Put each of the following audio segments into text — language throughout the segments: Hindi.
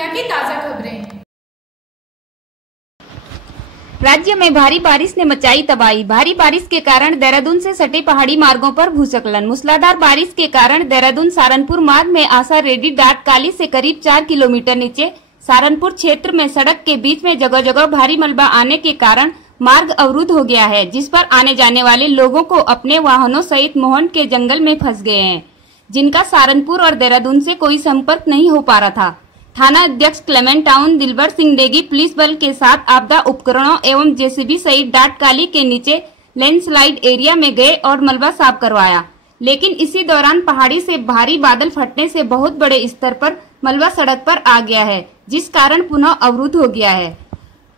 दुनिया की ताजा खबरें। राज्य में भारी बारिश ने मचाई तबाही। भारी बारिश के कारण देहरादून से सटे पहाड़ी मार्गों पर भूस्खलन। मूसलाधार बारिश के कारण देहरादून सहारनपुर मार्ग में आशा रेड्डी डाटकाली से करीब 4 किलोमीटर नीचे सहारनपुर क्षेत्र में सड़क के बीच में जगह जगह भारी मलबा आने के कारण मार्ग अवरुद्ध हो गया है, जिस पर आने जाने वाले लोगों को अपने वाहनों सहित मोहन के जंगल में फंस गए हैं, जिनका सहारनपुर और देहरादून से कोई संपर्क नहीं हो पा रहा था। थाना अध्यक्ष क्लेमेंट टाउन दिलबर सिंह नेगी पुलिस बल के साथ आपदा उपकरणों एवं जेसीबी सहित डाटकाली के नीचे लैंडस्लाइड एरिया में गए और मलबा साफ करवाया, लेकिन इसी दौरान पहाड़ी से भारी बादल फटने से बहुत बड़े स्तर पर मलबा सड़क पर आ गया है, जिस कारण पुनः अवरुद्ध हो गया है।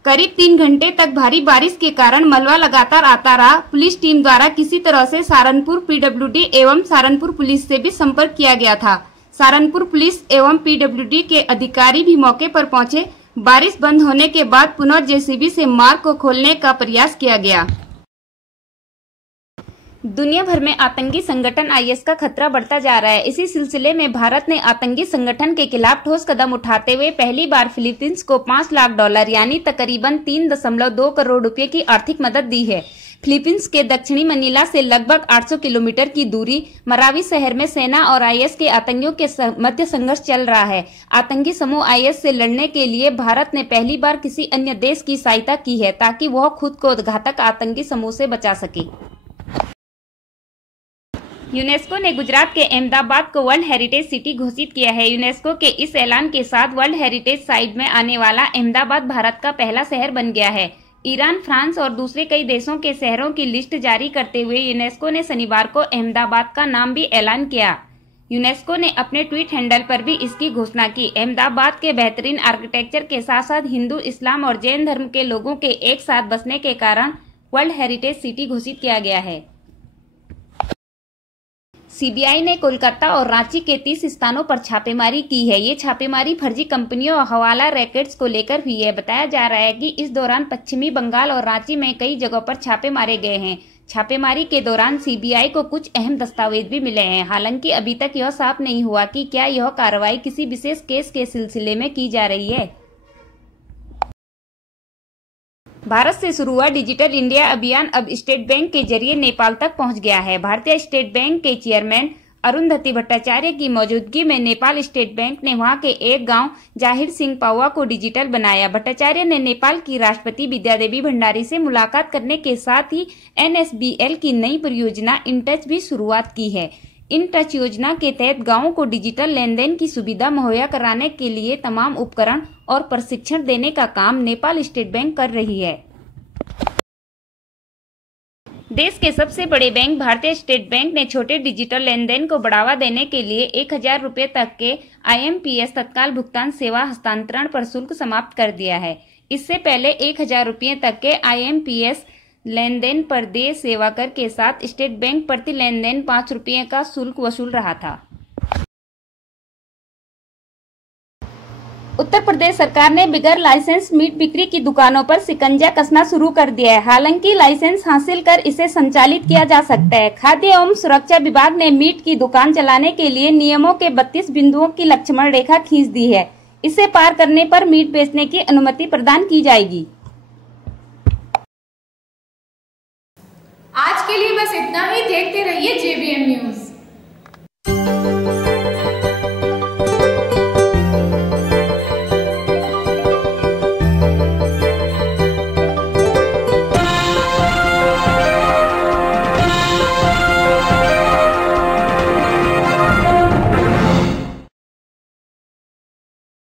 करीब 3 घंटे तक भारी बारिश के कारण मलबा लगातार आता रहा। पुलिस टीम द्वारा किसी तरह से सहारनपुर पीडब्ल्यूडी एवं सहारनपुर पुलिस से भी संपर्क किया गया था। सहारनपुर पुलिस एवं पीडब्ल्यूडी के अधिकारी भी मौके पर पहुंचे। बारिश बंद होने के बाद पुनः जेसीबी से मार्ग को खोलने का प्रयास किया गया। दुनिया भर में आतंकी संगठन आईएस का खतरा बढ़ता जा रहा है। इसी सिलसिले में भारत ने आतंकी संगठन के खिलाफ ठोस कदम उठाते हुए पहली बार फिलीपींस को $5 लाख यानी तकरीबन 3.2 करोड़ रुपए की आर्थिक मदद दी है। फिलीपींस के दक्षिणी मनीला से लगभग 800 किलोमीटर की दूरी मरावी शहर में सेना और आईएस के आतंकियों के मध्य संघर्ष चल रहा है। आतंकी समूह आईएस से लड़ने के लिए भारत ने पहली बार किसी अन्य देश की सहायता की है, ताकि वह खुद को घातक आतंकी समूह से बचा सके। यूनेस्को ने गुजरात के अहमदाबाद को वर्ल्ड हेरिटेज सिटी घोषित किया है। यूनेस्को के इस ऐलान के साथ वर्ल्ड हेरिटेज साइट में आने वाला अहमदाबाद भारत का पहला शहर बन गया है। ईरान, फ्रांस और दूसरे कई देशों के शहरों की लिस्ट जारी करते हुए यूनेस्को ने शनिवार को अहमदाबाद का नाम भी ऐलान किया। यूनेस्को ने अपने ट्वीट हैंडल पर भी इसकी घोषणा की। अहमदाबाद के बेहतरीन आर्किटेक्चर के साथ साथ हिंदू, इस्लाम और जैन धर्म के लोगों के एक साथ बसने के कारण वर्ल्ड हेरिटेज सिटी घोषित किया गया है। सीबीआई ने कोलकाता और रांची के 30 स्थानों पर छापेमारी की है। ये छापेमारी फर्जी कंपनियों और हवाला रैकेट्स को लेकर हुई है। बताया जा रहा है कि इस दौरान पश्चिमी बंगाल और रांची में कई जगहों पर छापे मारे गए हैं। छापेमारी के दौरान सीबीआई को कुछ अहम दस्तावेज भी मिले हैं। हालांकि अभी तक यह साफ नहीं हुआ कि क्या यह कार्रवाई किसी विशेष केस के सिलसिले में की जा रही है। भारत से शुरू हुआ डिजिटल इंडिया अभियान अब स्टेट बैंक के जरिए नेपाल तक पहुंच गया है। भारतीय स्टेट बैंक के चेयरमैन अरुंधति भट्टाचार्य की मौजूदगी में नेपाल स्टेट बैंक ने वहां के एक गांव जाहिर सिंह पावा को डिजिटल बनाया। भट्टाचार्य ने नेपाल की राष्ट्रपति विद्यादेवी भंडारी से मुलाकात करने के साथ ही एनएसबीएल की नई परियोजना इनटच भी शुरुआत की है। इनटच योजना के तहत गांवों को डिजिटल लेन देन की सुविधा मुहैया कराने के लिए तमाम उपकरण और प्रशिक्षण देने का काम नेपाल स्टेट बैंक कर रही है। देश के सबसे बड़े बैंक भारतीय स्टेट बैंक ने छोटे डिजिटल लेन देन को बढ़ावा देने के लिए 1000 रुपये तक के आईएमपीएस तत्काल भुगतान सेवा हस्तांतरण पर शुल्क समाप्त कर दिया है। इससे पहले 1000 रुपये तक के आईएमपीएस लेन देन पर देय सेवा कर के साथ स्टेट बैंक प्रति लेन देन 5 रुपये का शुल्क वसूल रहा था। उत्तर प्रदेश सरकार ने बिगर लाइसेंस मीट बिक्री की दुकानों पर शिकंजा कसना शुरू कर दिया है। हालांकि लाइसेंस हासिल कर इसे संचालित किया जा सकता है। खाद्य एवं सुरक्षा विभाग ने मीट की दुकान चलाने के लिए नियमों के 32 बिंदुओं की लक्ष्मण रेखा खींच दी है। इसे पार करने पर मीट बेचने की अनुमति प्रदान की जाएगी। आज के लिए बस इतना ही। देखते रहिए JBM न्यूज।